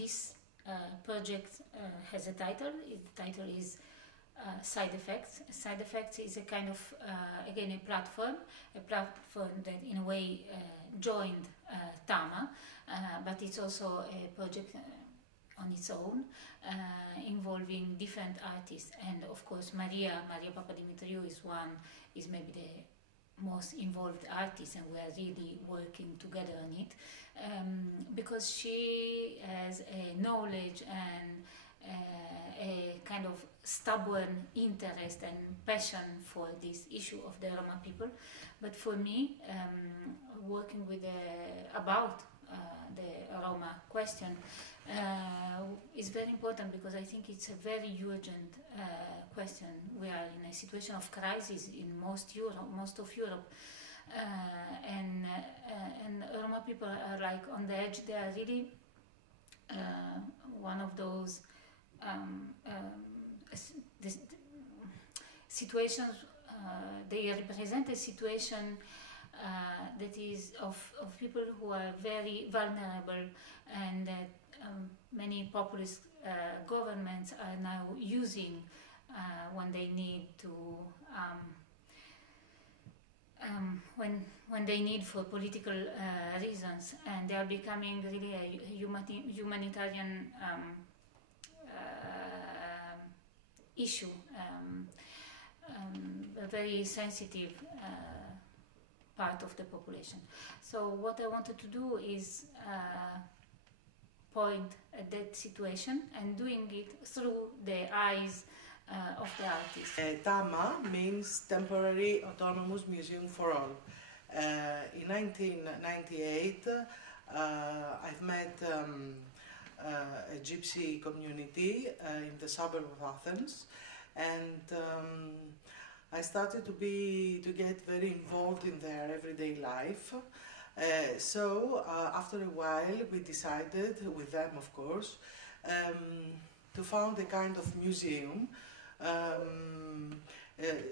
this project has a title. The title is Side Effects. Side Effects is a kind of, again, a platform that in a way joined Tama, but it's also a project on its own, involving different artists, and of course Maria Papadimitriou is maybe the most involved artist, and we are really working together on it, because she has a knowledge and a kind of stubborn interest and passion for this issue of the Roma people. But for me, working with about the Roma question is very important, because I think it's a very urgent question. We are in a situation of crisis in most of Europe, and Roma people are like on the edge. They are really one of those situations. They represent a situation that is of people who are very vulnerable, and that many populist governments are now using when they need to, when they need for political reasons, and they are becoming really a humanitarian issue, a very sensitive part of the population. So what I wanted to do is point at that situation, and doing it through the eyes of the artist. TAMA means Temporary Autonomous Museum for All. In 1998, I've met a gypsy community in the suburb of Athens, and I started to get very involved in their everyday life. So after a while we decided, with them of course, to found a kind of museum,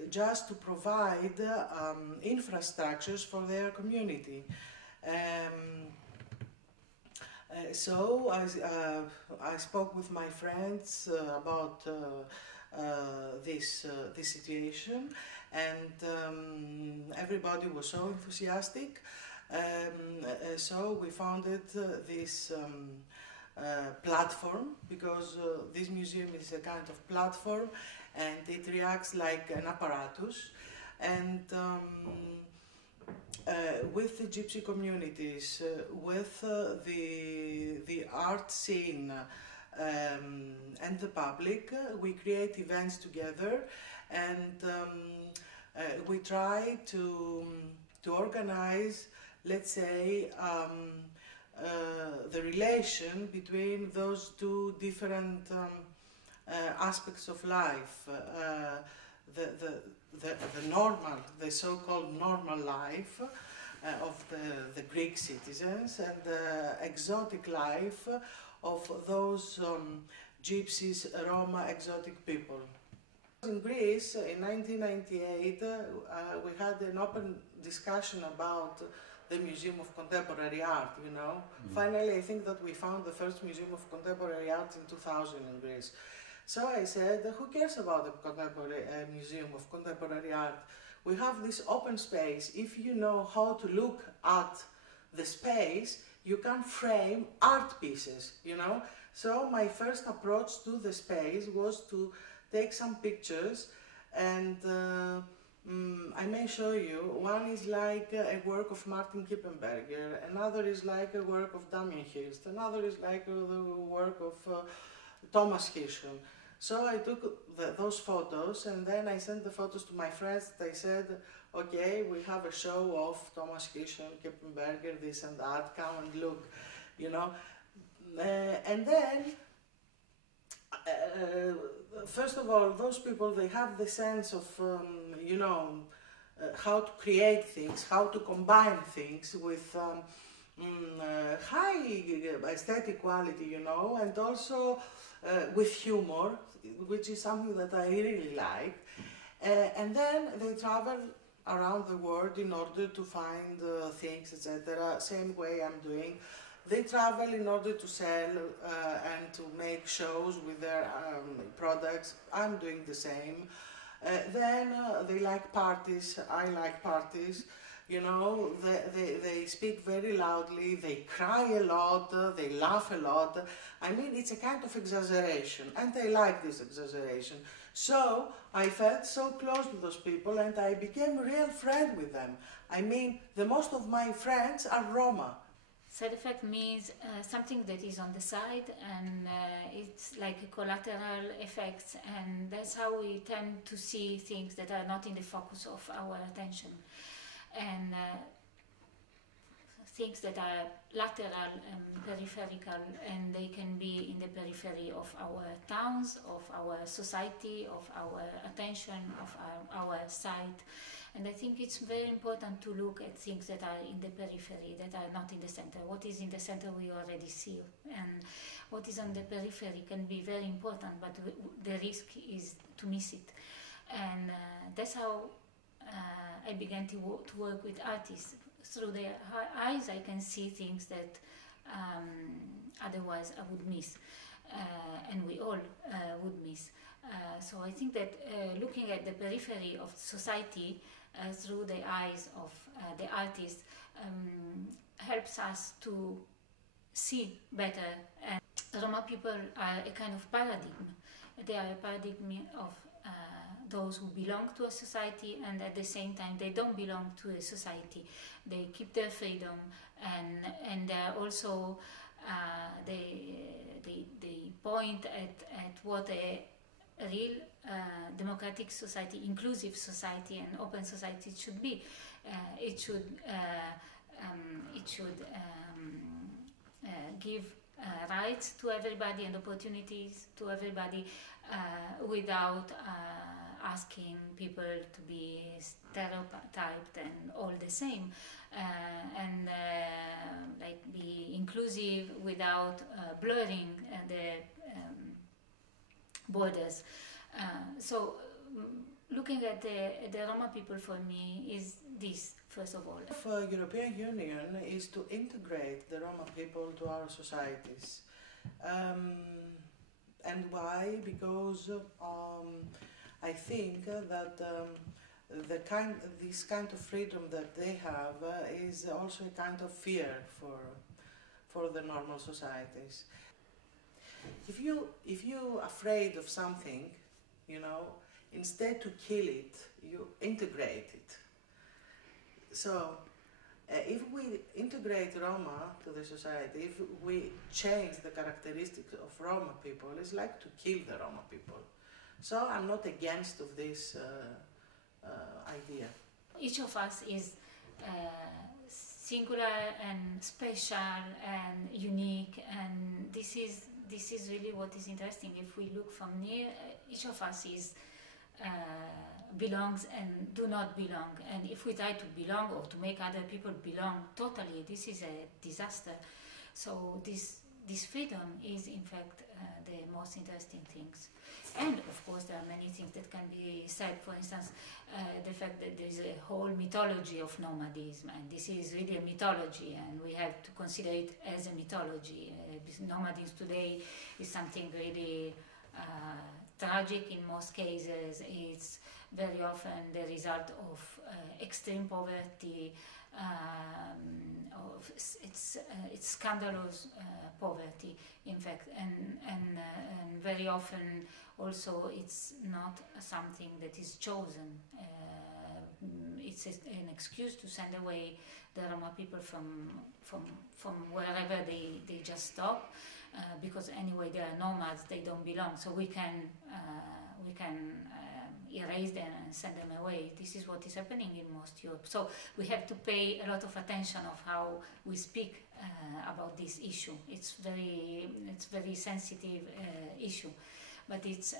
just to provide infrastructures for their community. So I spoke with my friends about this situation, and everybody was so enthusiastic. So we founded this platform, because this museum is a kind of platform, and it reacts like an apparatus. And with the gypsy communities, with the art scene, and the public, we create events together, and we try to organize, let's say, the relation between those two different aspects of life, the so-called normal life of the Greek citizens, and the exotic life of those gypsies, Roma, exotic people. In Greece, in 1998, we had an open discussion about the Museum of Contemporary Art, you know. Finally, I think that we found the first Museum of Contemporary Art in 2000 in Greece. So I said, who cares about the Museum of Contemporary Art? We have this open space. If you know how to look at the space, you can frame art pieces, you know. So my first approach to the space was to take some pictures, and I may show you. One is like a work of Martin Kippenberger, another is like a work of Damien Hirst, another is like the work of Thomas Hirschel. So I took those photos, and then I sent the photos to my friends. They said, okay, we have a show of Thomas Hirschel, Kippenberger, this and that, come and look, you know. And then, first of all, those people, they have the sense of, you know, how to create things, how to combine things with high aesthetic quality, you know, and also with humor, which is something that I really like. And then they travel around the world in order to find things, etc. Same way I'm doing. They travel in order to sell and to make shows with their products. I'm doing the same. Then they like parties, I like parties. You know, they speak very loudly, they cry a lot, they laugh a lot. I mean, it's a kind of exaggeration, and I like this exaggeration. So I felt so close to those people, and I became a real friend with them. I mean, the most of my friends are Roma. Side effect means something that is on the side, and it's like a collateral effects, and that's how we tend to see things that are not in the focus of our attention. And things that are lateral and peripheral, and they can be in the periphery of our towns, of our society, of our attention, of our sight. And I think it's very important to look at things that are in the periphery, that are not in the center. What is in the center we already see, and what is on the periphery can be very important, but the risk is to miss it. And that's how I began to work with artists. Through their eyes I can see things that otherwise I would miss, and we all would miss. So I think that looking at the periphery of society through the eyes of the artist helps us to see better. And Roma people are a kind of paradigm. They are a paradigm of those who belong to a society, and at the same time they don't belong to a society. They keep their freedom, and they are also they point at what a real democratic society, inclusive society, and open society should be. It should give rights to everybody and opportunities to everybody without asking people to be stereotyped and all the same, and like be inclusive without blurring the borders. So looking at the Roma people for me is this, first of all. The European Union is to integrate the Roma people to our societies. And why? Because I think that this kind of freedom that they have is also a kind of fear for the normal societies. If you're afraid of something, you know, instead to kill it, you integrate it. So if we integrate Roma to the society, if we change the characteristics of Roma people, it's like to kill the Roma people. So I'm not against of this idea. Each of us is singular and special and unique, and this is really what is interesting. If we look from near, each of us is belongs and do not belong, and if we try to belong or to make other people belong totally, this is a disaster. So this freedom is in fact the most interesting things. And of course there are many things that can be said. For instance, the fact that there is a whole mythology of nomadism, and this is really a mythology, and we have to consider it as a mythology. Nomadism today is something really tragic in most cases. It's very often the result of extreme poverty, of it's scandalous poverty, in fact, and very often also it's not something that is chosen. It's an excuse to send away the Roma people from wherever they just stop, because anyway they are nomads, they don't belong, so we can erase them and send them away. This is what is happening in most Europe. So we have to pay a lot of attention of how we speak about this issue. It's very sensitive issue, but it's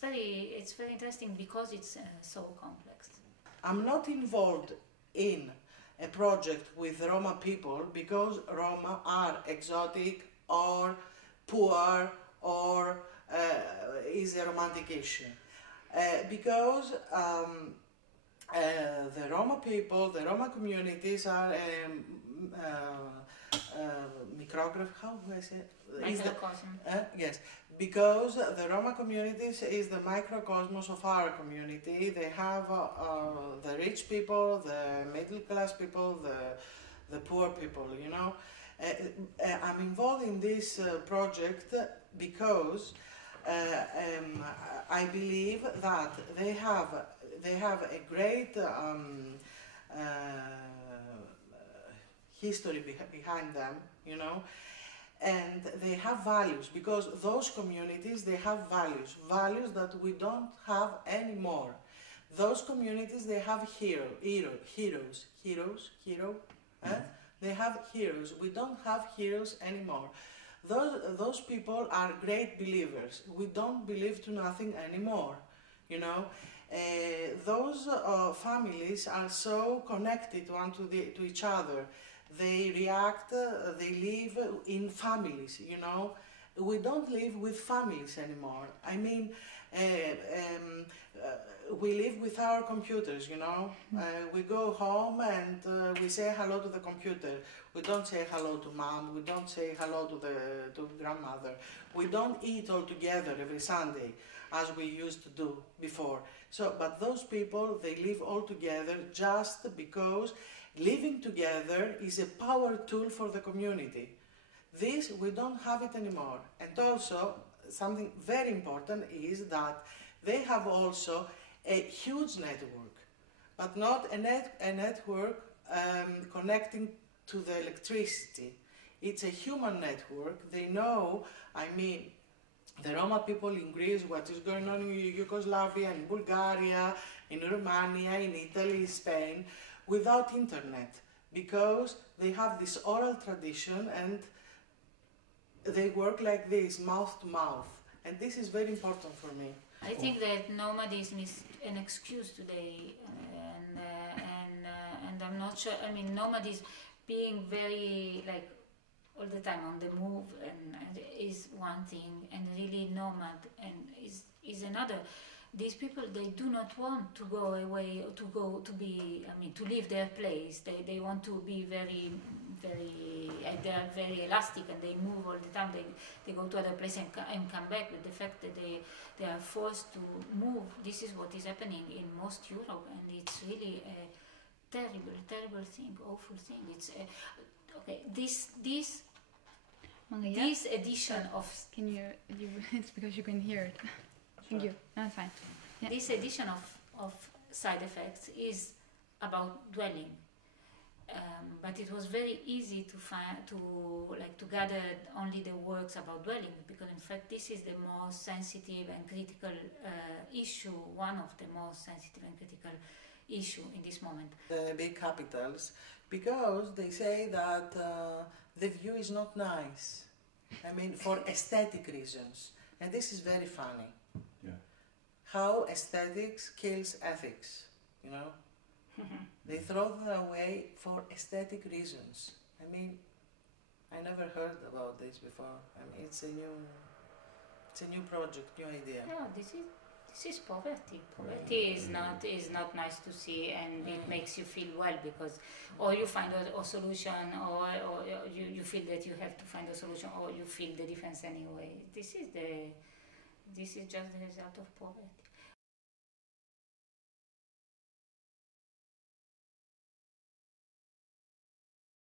very interesting because it's so complex. I'm not involved in a project with Roma people because Roma are exotic or poor or is a romantic issue. Because the Roma people, the Roma communities are micrograph, how do I say it? Microcosm. Yes, because the Roma communities is the microcosmos of our community. They have the rich people, the middle class people, the poor people, you know. I'm involved in this project because I believe that they have a great history behind them, you know, and they have values, because those communities, they have values that we don't have anymore. Those communities, they have heroes. They have heroes. We don't have heroes anymore. Those people are great believers. We don't believe to nothing anymore, you know. Those families are so connected to each other. They react, they live in families, you know. We don't live with families anymore. I mean, we live with our computers, you know. We go home and we say hello to the computer. We don't say hello to mom, we don't say hello to grandmother. We don't eat all together every Sunday as we used to do before. So, but those people, they live all together just because living together is a power tool for the community. This, we don't have it anymore. And also, something very important is that they have also a huge network, but not a network connecting to the electricity. It's a human network. They know, I mean, the Roma people in Greece, what is going on in Yugoslavia, in Bulgaria, in Romania, in Italy, Spain, without internet, because they have this oral tradition and they work like this, mouth to mouth. And this is very important for me. I think that nomadism is an excuse today, and I'm not sure. I mean, nomadism being very like all the time on the move and is one thing, and really nomad and is another. These people, they do not want to go away or to leave their place. They want to be very, they are very elastic and they move all the time. They go to other places and come back. But the fact that they are forced to move, this is what is happening in most Europe, and it's really a terrible thing, awful thing. It's okay. This edition of it's because you can hear it. Thank you. No, it's fine. Yeah. This edition of side effects is about dwelling, but it was very easy to gather only the works about dwelling, because in fact this is the most sensitive and critical issue, one of the most sensitive and critical issue in this moment. The big capitals, because they say that the view is not nice. I mean, for aesthetic reasons, and this is very funny. How aesthetics kills ethics, you know? They throw them away for aesthetic reasons. I mean, I never heard about this before. I mean, it's a new project, new idea. Yeah, this is poverty. Poverty is not nice to see, and it makes you feel well, because or you find a solution, or you feel that you have to find a solution, or you feel the difference anyway. This is just the result of poverty.